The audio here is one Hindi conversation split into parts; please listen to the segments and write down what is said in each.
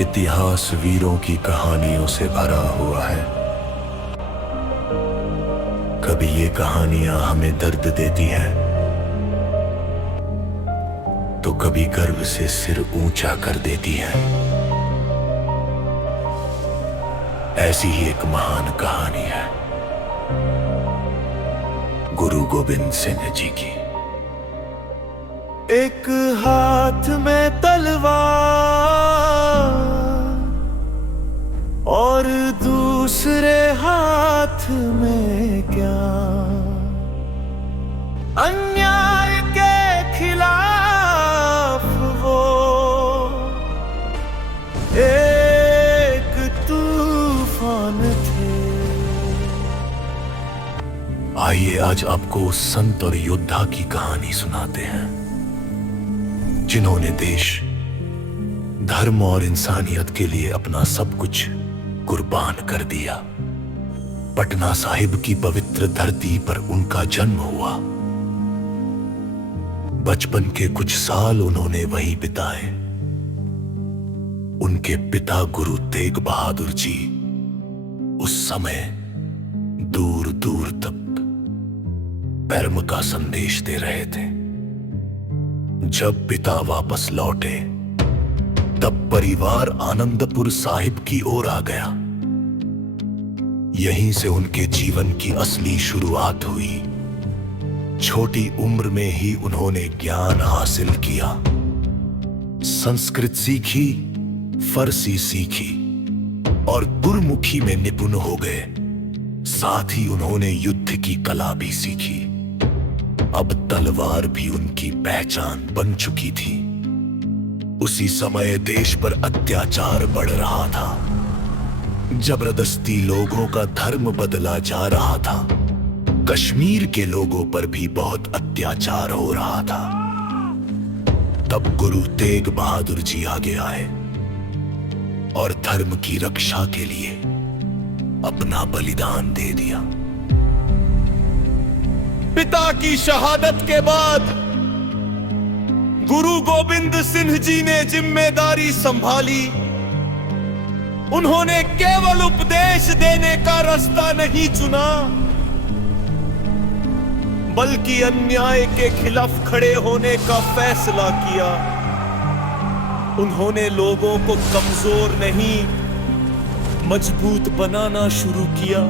इतिहास वीरों की कहानियों से भरा हुआ है। कभी ये कहानियां हमें दर्द देती हैं, तो कभी गर्व से सिर ऊंचा कर देती हैं। ऐसी ही एक महान कहानी है गुरु गोविंद सिंह जी की। एक हाथ में तलवार और दूसरे हाथ में क्या, अन्याय के खिलाफ वो एक तूफान थे। आइए आज आपको उस संत और योद्धा की कहानी सुनाते हैं जिन्होंने देश, धर्म और इंसानियत के लिए अपना सब कुछ कुर्बान कर दिया। पटना साहिब की पवित्र धरती पर उनका जन्म हुआ। बचपन के कुछ साल उन्होंने वहीं बिताए। उनके पिता गुरु तेग बहादुर जी उस समय दूर दूर तक धर्म का संदेश दे रहे थे। जब पिता वापस लौटे तब परिवार आनंदपुर साहिब की ओर आ गया। यहीं से उनके जीवन की असली शुरुआत हुई। छोटी उम्र में ही उन्होंने ज्ञान हासिल किया, संस्कृत सीखी, फारसी सीखी और गुरमुखी में निपुण हो गए। साथ ही उन्होंने युद्ध की कला भी सीखी। अब तलवार भी उनकी पहचान बन चुकी थी। उसी समय देश पर अत्याचार बढ़ रहा था। जबरदस्ती लोगों का धर्म बदला जा रहा था। कश्मीर के लोगों पर भी बहुत अत्याचार हो रहा था। तब गुरु तेग बहादुर जी आगे आए और धर्म की रक्षा के लिए अपना बलिदान दे दिया। पिता की शहादत के बाद गुरु गोविंद सिंह जी ने जिम्मेदारी संभाली। उन्होंने केवल उपदेश देने का रास्ता नहीं चुना, बल्कि अन्याय के खिलाफ खड़े होने का फैसला किया। उन्होंने लोगों को कमजोर नहीं, मजबूत बनाना शुरू किया।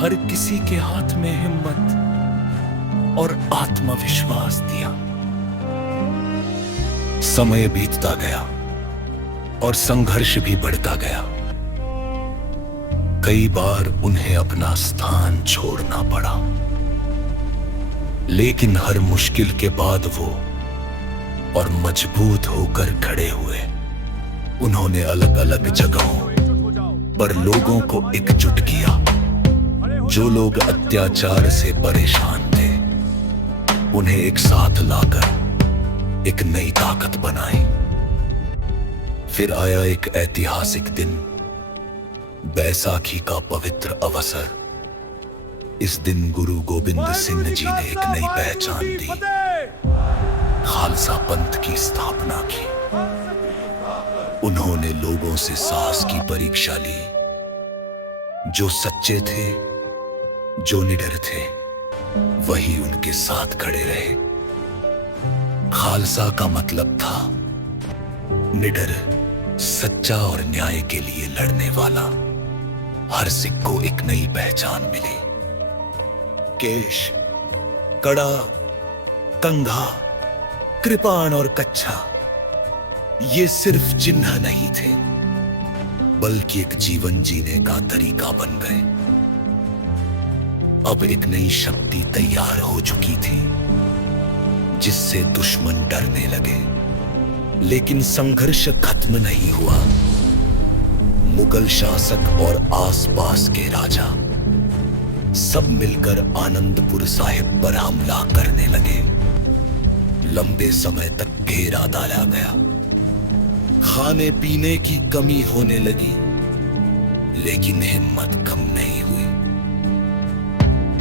हर किसी के हाथ में हिम्मत और आत्मविश्वास दिया। समय बीतता गया और संघर्ष भी बढ़ता गया। कई बार उन्हें अपना स्थान छोड़ना पड़ा, लेकिन हर मुश्किल के बाद वो और मजबूत होकर खड़े हुए। उन्होंने अलग अलग जगहों पर लोगों को एकजुट किया। जो लोग अत्याचार से परेशान थे, उन्हें एक साथ लाकर एक नई ताकत बनाई। फिर आया एक ऐतिहासिक दिन, बैसाखी का पवित्र अवसर। इस दिन गुरु गोविंद सिंह जी ने एक नई पहचान दी। खालसा पंथ की स्थापना की। उन्होंने लोगों से साहस की परीक्षा ली। जो सच्चे थे, जो निडर थे, वही उनके साथ खड़े रहे। खालसा का मतलब था निडर, सच्चा और न्याय के लिए लड़ने वाला। हर सिख को एक नई पहचान मिली। केश, कड़ा, कंघा, कृपाण और कच्छा, ये सिर्फ चिन्ह नहीं थे, बल्कि एक जीवन जीने का तरीका बन गए। अब एक नई शक्ति तैयार हो चुकी थी, जिससे दुश्मन डरने लगे। लेकिन संघर्ष खत्म नहीं हुआ। मुगल शासक और आसपास के राजा सब मिलकर आनंदपुर साहिब पर हमला करने लगे। लंबे समय तक घेरा डाला गया। खाने पीने की कमी होने लगी, लेकिन हिम्मत कम नहीं हुई।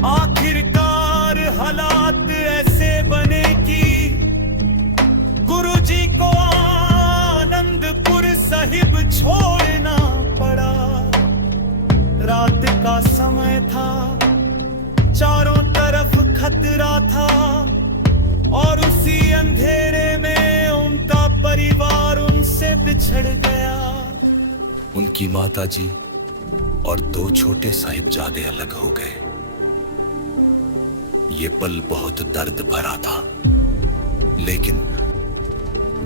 आखिरकार हालात ऐसे बने कि गुरुजी को आनंदपुर का समय था, चारों तरफ खतरा था और उसी अंधेरे में उनका परिवार उनसे बिछड़ गया। उनकी माताजी और दो छोटे साहिबजादे अलग हो गए। ये पल बहुत दर्द भरा था, लेकिन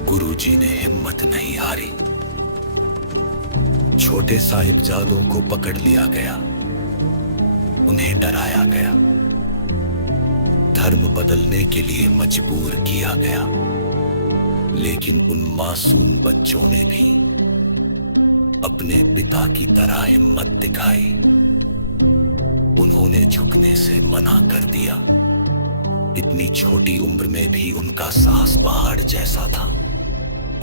गुरुजी ने हिम्मत नहीं हारी। छोटे साहिबजादों को पकड़ लिया गया, उन्हें डराया गया, धर्म बदलने के लिए मजबूर किया गया। लेकिन उन मासूम बच्चों ने भी अपने पिता की तरह हिम्मत दिखाई। उन्होंने झुकने से मना कर दिया। इतनी छोटी उम्र में भी उनका साहस पहाड़ जैसा था।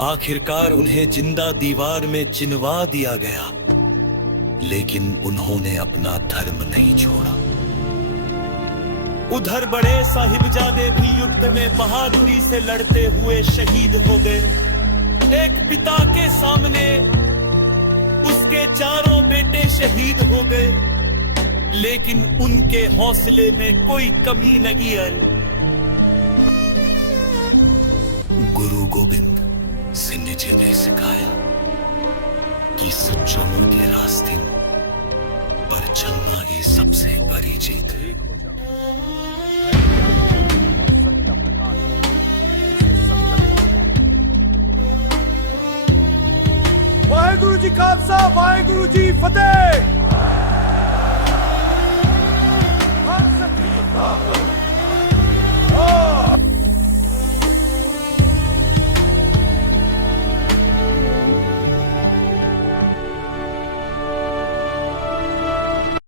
आखिरकार उन्हें जिंदा दीवार में चिनवा दिया गया, लेकिन उन्होंने अपना धर्म नहीं छोड़ा। उधर बड़े साहिबजादे भी युद्ध में बहादुरी से लड़ते हुए शहीद हो गए। एक पिता के सामने उसके चारों बेटे शहीद हो गए, लेकिन उनके हौसले में कोई कमी नहीं आई। गुरु गोविंद सिंह जी ने सिखाया कि सच्चाई के रास्ते पर चलना ही सबसे बड़ी जीत है। वाहेगुरु जी खालसा, वाहेगुरु जी फतेह।